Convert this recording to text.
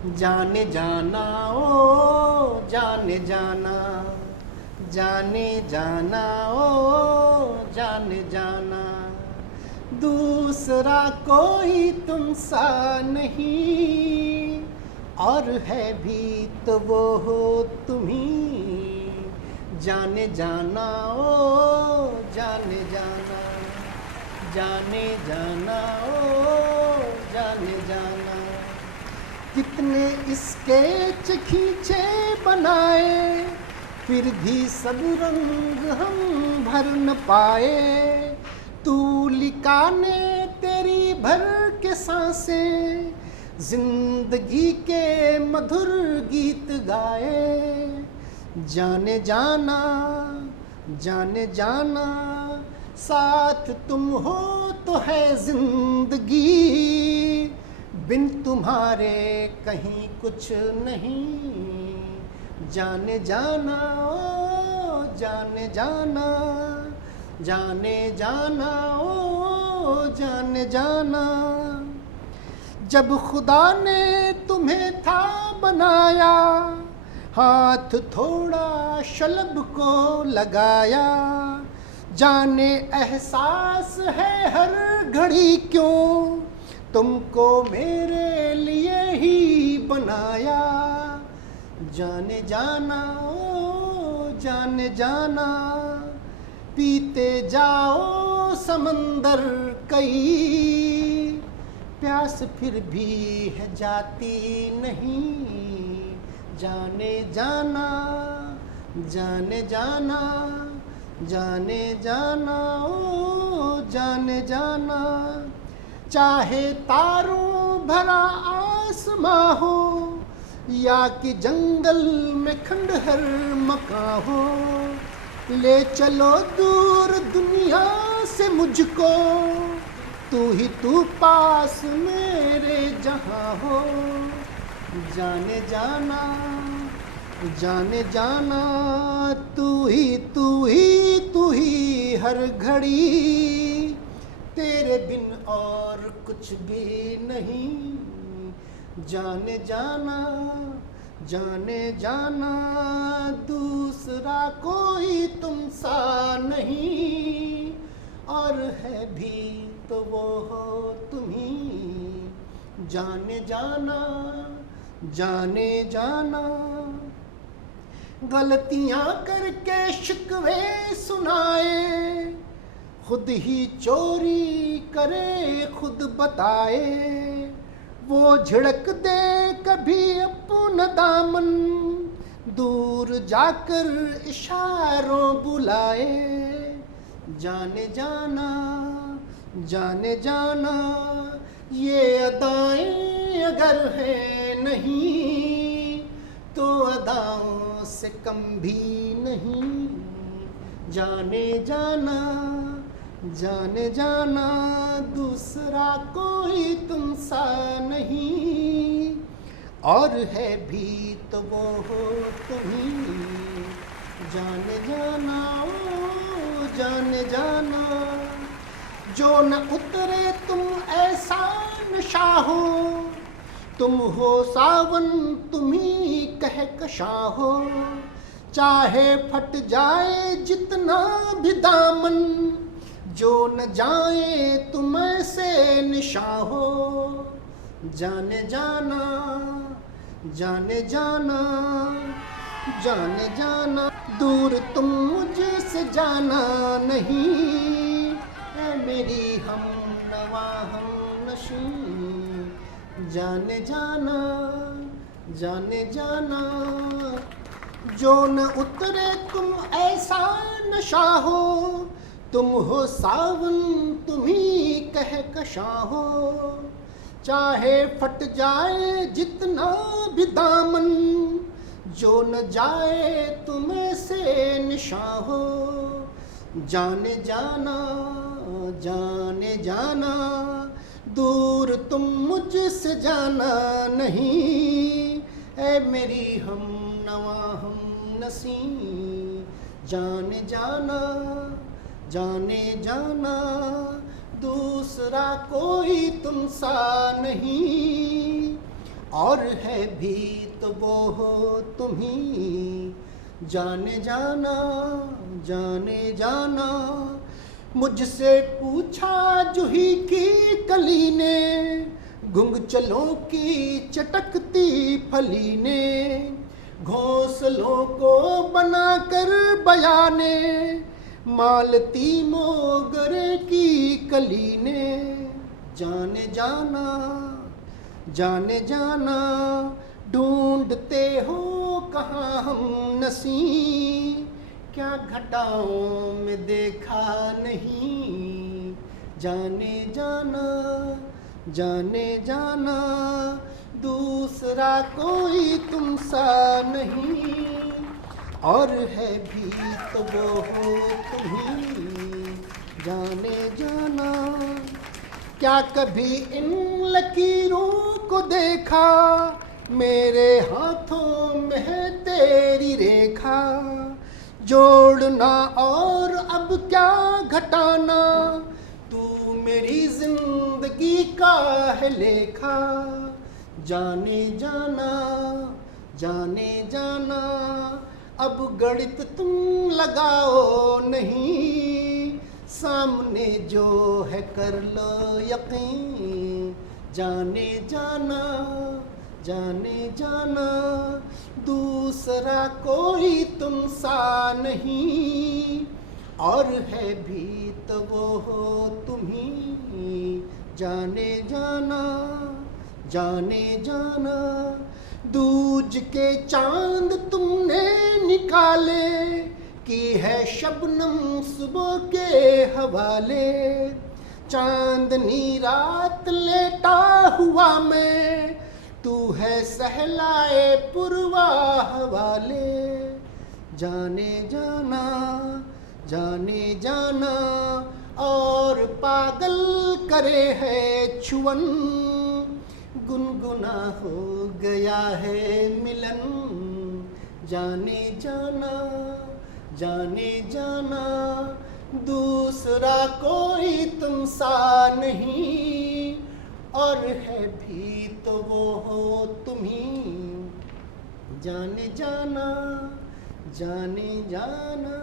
जाने जाना ओ जाने जाना, जाने जाना ओ जाने जाना, दूसरा कोई तुम सा नहीं, और है भी तो वो हो तुम्ही। जाने जाना ओ जाने जाना, जाने जाना ओ जाने जाना। कितने स्केच खींचे बनाए, फिर भी सब रंग हम भर न पाए। तू लिकाने तेरी भर के सांसें, जिंदगी के मधुर गीत गाए। जाने जाना, जाने जाना, साथ तुम हो तो है जिंदगी, बिन तुम्हारे कहीं कुछ नहीं। जाने जाना ओ जाने जाना, जाने जाना ओ जाने जाना। जब खुदा ने तुम्हें था बनाया, हाथ थोड़ा शलब को लगाया। जाने एहसास है हर घड़ी क्यों तुमको मेरे लिए ही बनाया। जाने जाना ओ जाने जाना, पीते जाओ समंदर कई, प्यास फिर भी है जाती नहीं। जाने जाना, जाने जाना, जाने जाना ओ जाने जाना। चाहे तारों भरा आसमां हो, या कि जंगल में खंडहर मकान हो, ले चलो दूर दुनिया से मुझको, तू ही तू पास मेरे जहां हो। जाने जाना, जाने जाना, तू ही तू ही तू ही हर घड़ी, तेरे बिन और कुछ भी नहीं। जाने जाना, जाने जाना, दूसरा कोई तुम सा नहीं, और है भी तो वो हो तुम्ही। जाने जाना, जाने जाना। गलतियां करके शिकवे सुनाए, खुद ही चोरी करे खुद बताए। वो झिड़क दे कभी अपना दामन, दूर जाकर इशारों बुलाए। जाने जाना, जाने जाना, ये अदाएं अगर है नहीं, तो अदाओं से कम भी नहीं। जाने जाना, जाने जाना, दूसरा कोई तुम सा नहीं, और है भी तो वो हो तुम्ही। जाने जाना ओ जाने जाना, जो न उतरे तुम ऐसा नशा हो, तुम हो सावन तुम्ही कहकशा हो। चाहे फट जाए जितना भी दामन, जो न जाए तुम से निशा हो। जाने जाना, जाने जाना, जाने जाना, दूर तुम मुझसे जाना नहीं, ऐ मेरी हम नवा हम नशी। जाने जाना, जाने जाना, जो न उतरे तुम ऐसा नशा हो, तुम हो सावन तुम्ही कहकशा हो। चाहे फट जाए जितना भी दामन, जो न जाए तुम्हें से निशा हो। जाने जाना, जाने जाना, दूर तुम मुझसे जाना नहीं, ऐ मेरी हम नवा हम नसी। जाने जाना, जाने जाना, दूसरा कोई तुम सा नहीं, और है भी तो वो हो तुम ही, जाने जाना जाने जाना। मुझसे पूछा जूही की कली ने, घुंघचलों की चटकती फली ने, घोंसलों को बनाकर बयाने, मालती मोगरे की कली ने। जाने जाना जाने जाना, ढूंढते हो कहाँ हम नसी, क्या घटाओं में देखा नहीं। जाने जाना जाने जाना, दूसरा कोई तुम सा नहीं, और है भी तो वो हो तुम ही, जाने जाना। क्या कभी इन लकीरों को देखा, मेरे हाथों में है तेरी रेखा, जोड़ना और अब क्या घटाना, तू मेरी जिंदगी का है लेखा। जाने जाना जाने जाना, अब गणित तुम लगाओ नहीं, सामने जो है कर लो यकीन। जाने जाना जाने जाना, दूसरा कोई तुम सा नहीं, और है भी तो वो हो तुम ही। जाने जाना जाने जाना, दूज के चांद तुमने निकाले, की है शबनम सुबह के हवाले। चांदनी रात लेटा हुआ मैं, तू है सहलाए पुरवा हवाले। जाने जाना जाने जाना, और पागल करे है छुअन, गुनगुना हो गया है मिलन। जाने जाना जाने जाना, दूसरा कोई तुम सा नहीं, और है भी तो वो हो तुम ही। जाने जाना जाने जाना।